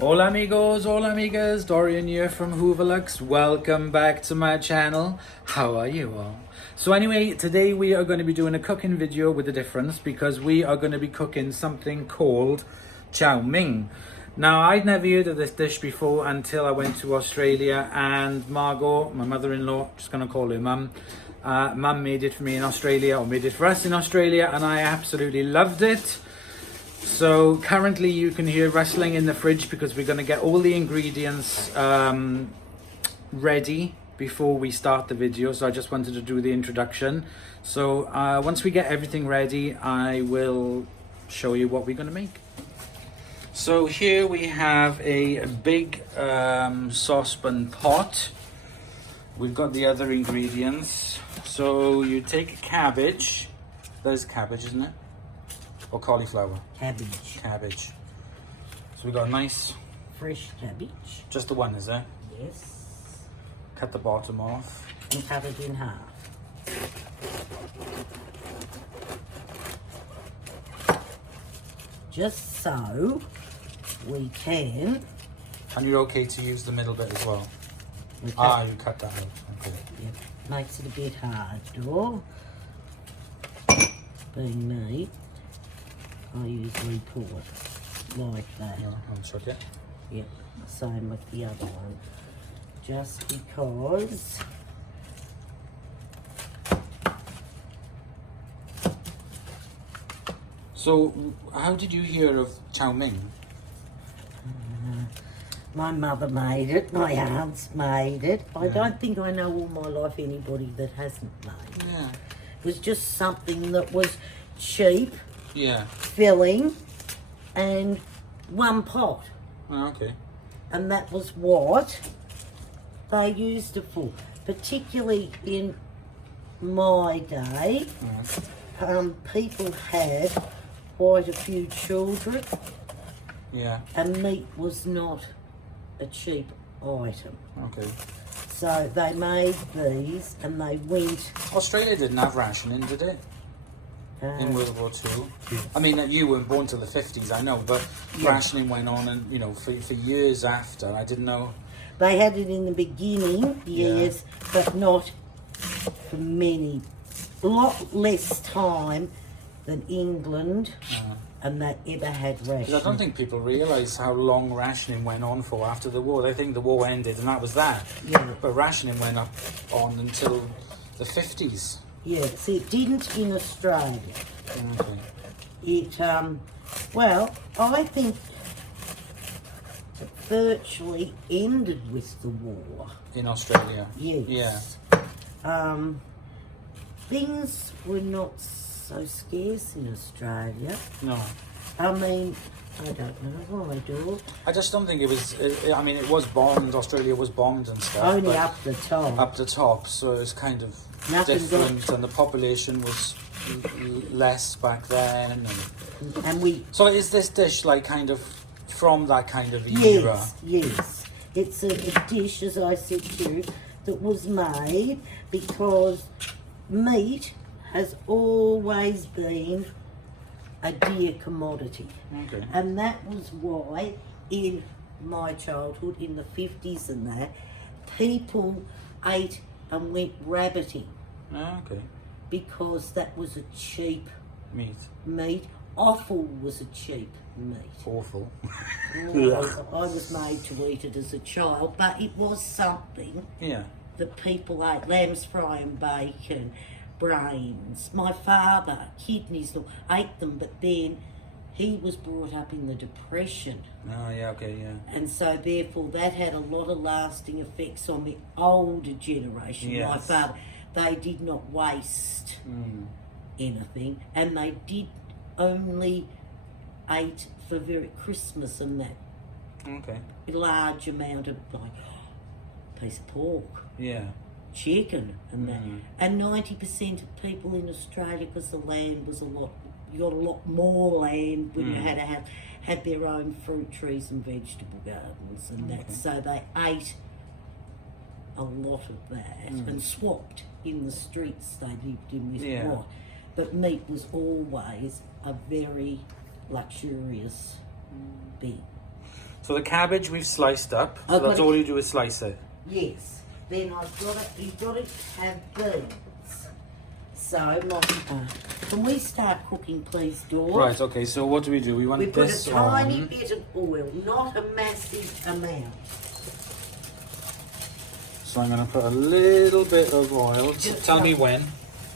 Hola amigos, hola amigas, Dorian here from Hooverlux. Welcome back to my channel. How are you all? So anyway, today we are going to be doing a cooking video with a difference because we are going to be cooking something called Chow Ming. Now, I'd never heard of this dish before until I went to Australia, and Margot, my mother-in-law, just going to call her Mum, Mum made it for me in Australia, or made it for us in Australia, and I absolutely loved it. So currently you can hear rustling in the fridge because we're going to get all the ingredients ready before we start the video. So I just wanted to do the introduction. So once we get everything ready, I will show you what we're going to make. So here we have a big saucepan pot. We've got the other ingredients. So you take cabbage. There's cabbage, isn't it? Or cauliflower? Cabbage. Cabbage. So we got a nice... fresh cabbage. Just the one, is there? Yes. Cut the bottom off. And cut it in half. Just so we can... And you're okay to use the middle bit as well? You cut that out. Okay. Yep. Makes it a bit hard, though. Being me, I usually put it like that. No, I'm sorry. Yeah. Yep, same with the other one. Just because So, how did you hear of Chow Ming? my mother made it, my aunts made it. I don't think I know all my life anybody that hasn't made it. Yeah. It was just something that was cheap, Yeah. filling, and one pot. Oh, okay. And that was what they used it for. Particularly in my day, people had quite a few children, Yeah. and meat was not a cheap item. Okay. So they made these, and they went... Australia didn't have rationing, did it? In World War II. I mean, you weren't born till the 50s, I know, but rationing went on, and, you know, for years after. I didn't know. They had it in the beginning, yes, but not for many. A lot less time than England, and that ever had rationing. Because I don't think people realise how long rationing went on for after the war. They think the war ended and that was that. Yeah. But rationing went on until the 50s. Yeah, see, it didn't in Australia. Okay. It, well, I think it virtually ended with the war. In Australia? Yes. Yeah. Things were not so scarce in Australia. No. I mean, I don't know why, do. I just don't think it was, I mean, it was bombed, Australia was bombed and stuff. Only up the top. Up the top, so it's kind of Nothing different, and the population was less back then. And we... So is this dish like kind of from that kind of era? Yes. It's a dish, as I said to you, that was made because meat has always been a dear commodity. Okay. And that was why in my childhood, in the 50s and that, people ate and went rabbiting. Oh, okay. Because that was a cheap meat. Offal was a cheap meat. Awful. I was made to eat it as a child, but it was something that people ate. Lamb's fry and bacon, brains. My father, kidneys, ate them, but then he was brought up in the Depression. Oh, yeah, okay, yeah. And so, therefore, that had a lot of lasting effects on the older generation. Yes. My father, they did not waste anything, and they did only ate for very Christmas and that. Okay. Large amount of, like, piece of pork. Yeah. Chicken and that. And 90% of people in Australia, because the land was you got a lot more land when you had their own fruit trees and vegetable gardens and that. So they ate a lot of that and swapped in the streets they lived in with what. But meat was always a very luxurious thing. So the cabbage we've sliced up. So I've that's got all you do is slice it. Yes. Then you've got to have beans. So, can we start cooking, please, Dawn? Right, okay, so what do? We want We put this a tiny on. bit of oil, not a massive amount. So I'm going to put a little bit of oil. Just Tell me so- when.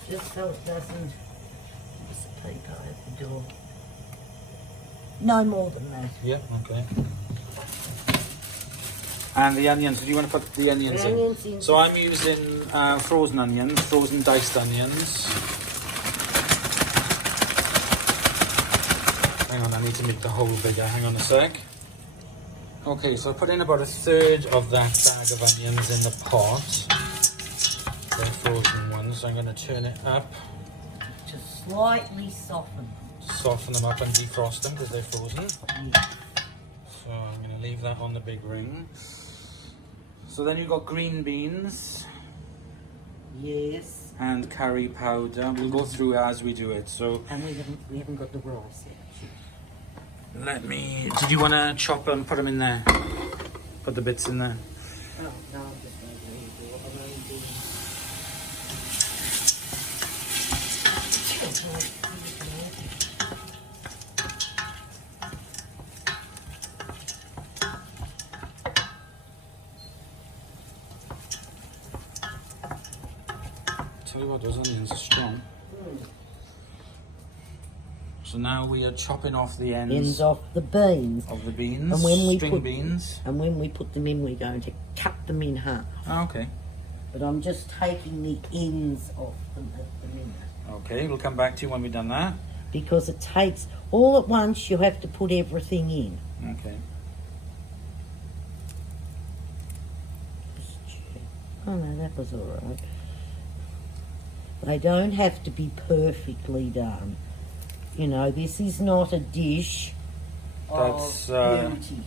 Just so it doesn't disappear at the door. No more than that. Yeah, okay. And the onions, do you want to put the onions The onions in. So I'm using frozen onions, frozen diced onions. Hang on, I need to make the hole bigger. Hang on a sec. Okay, so I put in about a third of that bag of onions in the pot. The frozen ones. So I'm going to turn it up, Just slightly soften. soften them up and defrost them because they're frozen. Yeah. So I'm going to leave that on the big ring. So then you've got green beans Yes. and curry powder. We'll go through as we do it. So And we haven't got the rice yet. let me. Did you want to chop them, put them in there? Put the bits in there. Oh, no, I'm just going to do it. I'm only doing... Tell you what, those onions are strong. So now we are chopping off the Ends off the beans. of the beans, And when we string put- beans. And when we put them in, we're going to cut them in half. Oh, okay. But I'm just taking the ends off them at the minute. Okay, we'll come back to you when we've done that. Because it takes, all at once, you have to put everything in. Okay. Oh no, that was all right. They don't have to be perfectly done. You know, this is not a dish That's, of beauty.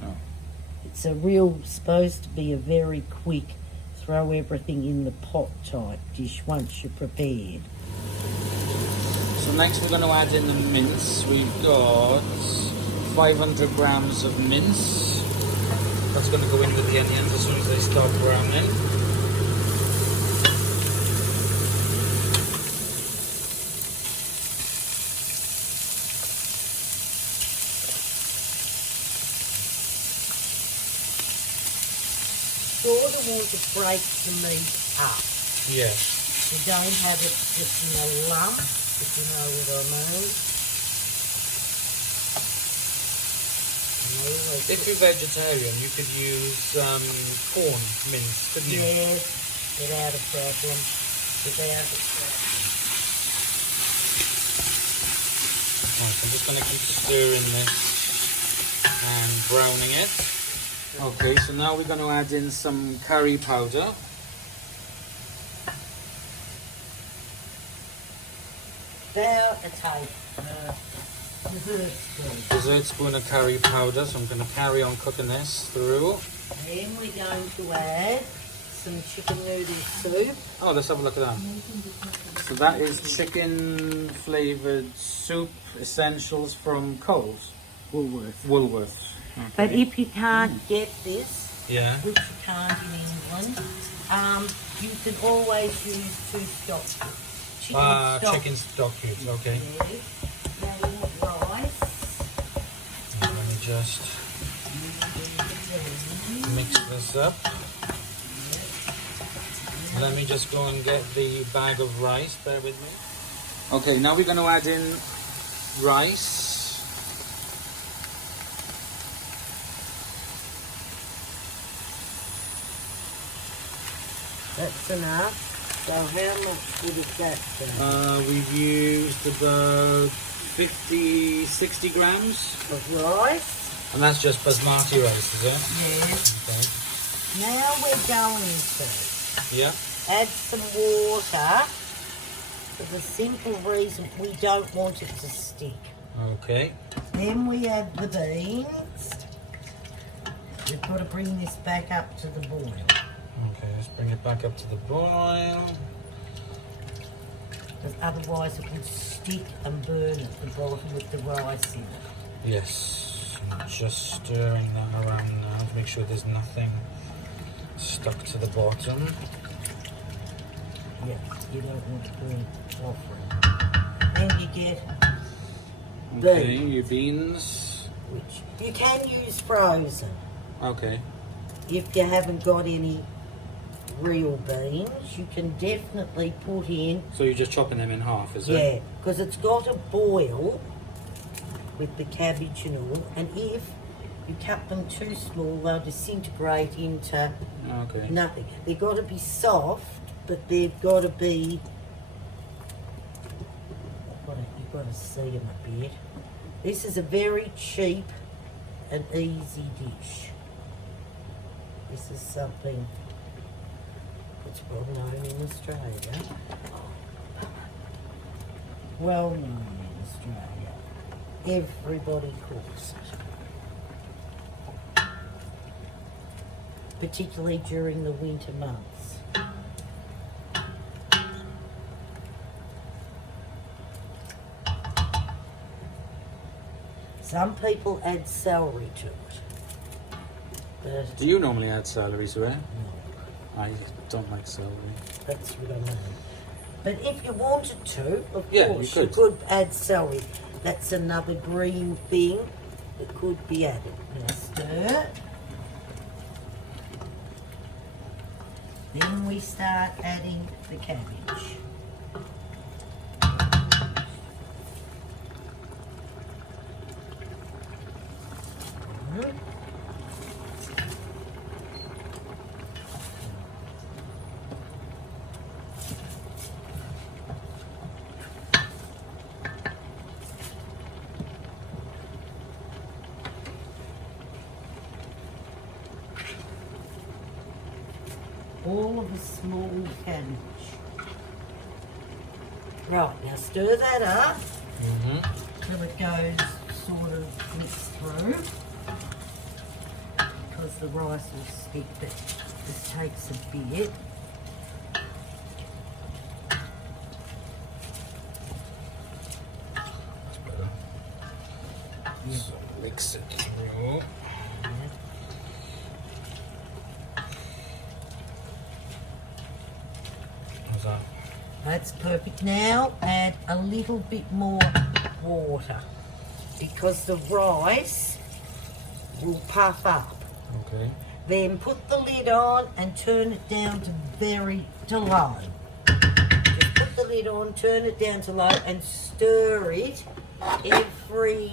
no. It's a real, supposed to be a very quick, throw everything in the pot type dish once you're prepared. So next we're going to add in the mince. We've got 500 grams of mince. That's going to go in with the onions as soon as they start browning. Sort of want to break the meat up. Yeah. You don't have it just in a lump, if you know what I mean. If you're vegetarian, you could use corn mince, couldn't you? Yes, without a problem. Without a problem. Okay, so I'm just going to keep stirring this and browning it. Okay, so now we're going to add in some curry powder. About a Dessert spoon of curry powder, so I'm going to carry on cooking this through. Then we're going to add some chicken noodle soup. Oh, let's have a look at that. So that is chicken flavoured soup essentials from Coles. Woolworths. Okay. But if you can't get this, Yeah. which you can't in England, you can always use two stock cubes. Chicken stock cubes, okay. Yes. Now you want rice. Let me just mix this up. Let me just go and get the bag of rice, bear with me. Okay, now we're going to add in rice. That's enough. So how much would it that be? We've used about 60 grams. Of rice? And that's just basmati rice, is it? Yes. Okay. Now we're going to Yeah. add some water for the simple reason we don't want it to stick. Okay. Then we add the beans. We've got to bring this back up to the boil. Okay, let's bring it back up to the boil. Because otherwise it would stick and burn at the bottom with the rice in it. Yes. I'm just stirring that around now to make sure there's nothing stuck to the bottom. Yeah, you don't want to burn off. Then you get Okay, beans, your beans. which you can use frozen Okay. if you haven't got any real beans. You can definitely put in, So you're just chopping them in half, is it? yeah, because it's got to boil with the cabbage and all. And if you cut them too small, they'll disintegrate into Okay. nothing. They've got to be soft, but they've got to be. You've got to see them a bit. This is a very cheap and easy dish. This is something that's well known in Australia. Well known in Australia. Everybody cooks it. Particularly during the winter months. Some people add celery to it. But Do you normally add celery to it? no, I don't like celery. that's what I mean. But if you wanted to, of Yeah, course, you you could add celery. That's another green thing that could be added. Now stir. Then we start adding the cabbage. All of a small cabbage. Right, now stir that up till it goes sort of mixed through. Because the rice will stick, but this takes a bit. That's better. So mix it through. How's that? That's perfect. Now add a little bit more water because the rice will puff up. Okay. Then put the lid on and turn it down to low. Just put the lid on, turn it down to low and stir it every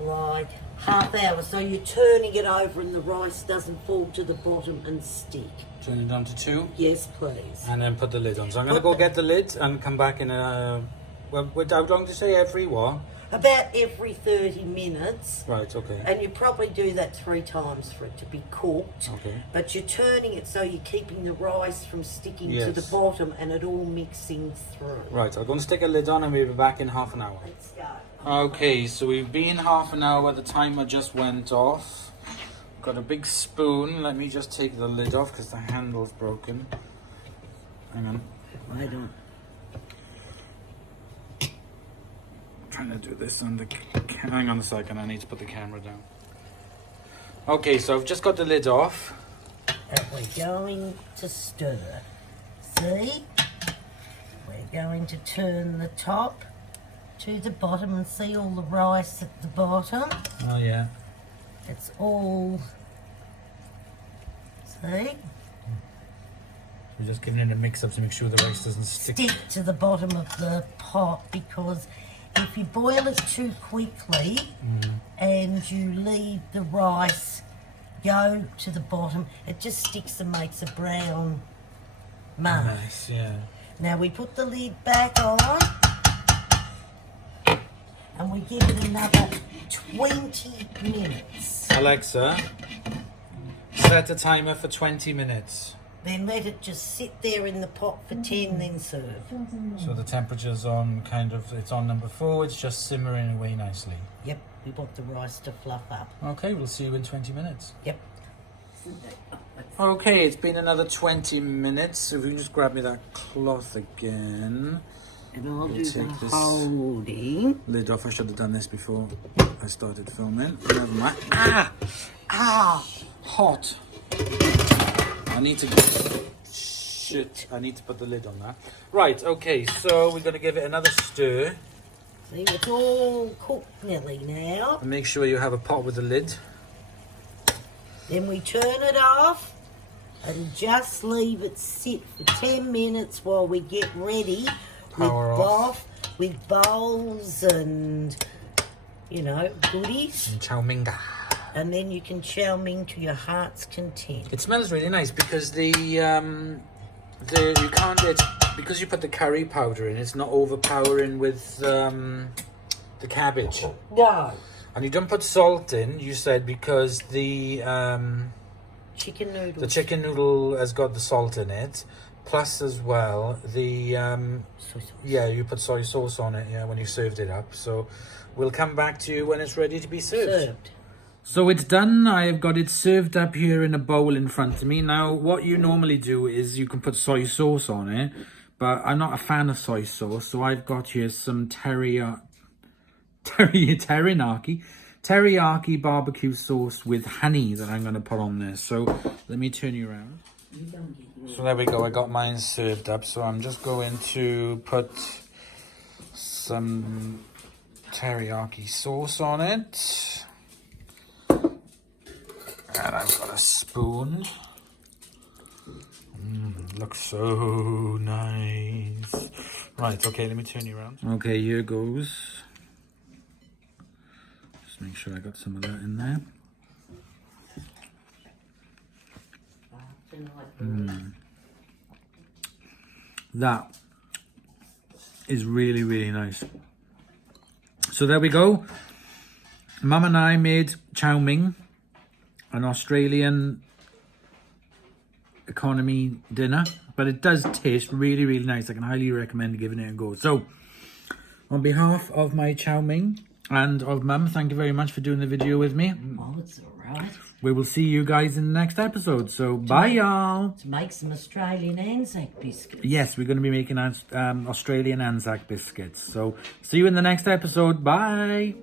like half hour. So you're turning it over and the rice doesn't fall to the bottom and stick. Turn it down to 2. Yes, please. And then put the lid on. So I'm going to go get the lid and come back in a... Well, how long do you say? Every what? About every 30 minutes. Right, okay. And you probably do that 3 times for it to be cooked. Okay. But you're turning it so you're keeping the rice from sticking to the Yes. bottom and it all mixing through. Right, I'm going to stick a lid on and we'll be back in half an hour. Let's go. Okay, so we've been half an hour. The timer just went off. Got a big spoon. Let me just take the lid off because the handle's broken. Hang on. I don't. Trying to do this on the... Hang on a second, I need to put the camera down. Okay, so I've just got the lid off. And we're going to stir. See? We're going to turn the top to the bottom and see all the rice at the bottom. Oh yeah. It's all... See? We're just giving it a mix up to make sure the rice doesn't stick. Stick to the bottom of the pot because if you boil it too quickly and you leave the rice go to the bottom, it just sticks and makes a brown mark. Nice, yeah. Now we put the lid back on and we give it another 20 minutes. Alexa, set a timer for 20 minutes. Then let it just sit there in the pot for 10, then serve. So the temperature's on it's on number 4, it's just simmering away nicely. Yep, we want the rice to fluff up. Okay, we'll see you in 20 minutes. Yep. Okay, it's been another 20 minutes. If you can just grab me that cloth again. And I'll do take the this holding. lid off. I should have done this before I started filming. Never mind. Hot. I need to put the lid on that. Right, okay, so we're going to give it another stir. See, it's all cooked nearly now. And make sure you have a pot with a lid. Then we turn it off and just leave it sit for 10 minutes while we get ready with bowls and, you know, goodies. And Chow Ming. And then you can Chow Ming to your heart's content. It smells really nice because you can't get, because you put the curry powder in, it's not overpowering with the cabbage. No. And you don't put salt in, you said, because the chicken noodles. The chicken noodle has got the salt in it. Plus as well the soy sauce. Yeah, you put soy sauce on it, when you served it up. So we'll come back to you when it's ready to be served. So it's done. I've got it served up here in a bowl in front of me. Now, what you normally do is you can put soy sauce on it, but I'm not a fan of soy sauce, so I've got here some teriyaki barbecue sauce with honey that I'm going to put on there. So let me turn you around. So there we go. I got mine served up. So I'm just going to put some teriyaki sauce on it. And I've got a spoon. Looks so nice. Right, okay, let me turn you around. Okay, here goes. Just make sure I got some of that in there. That is really, really nice. So there we go. Mum and I made Chow Ming, an Australian economy dinner, but it does taste really, really nice. I can highly recommend giving it a go. So on behalf of my Chow Ming and of Mum, thank you very much for doing the video with me. Oh, it's all right. We will see you guys in the next episode. So bye, y'all. To make some Australian Anzac biscuits. Yes, we're going to be making Australian Anzac biscuits. So see you in the next episode. Bye.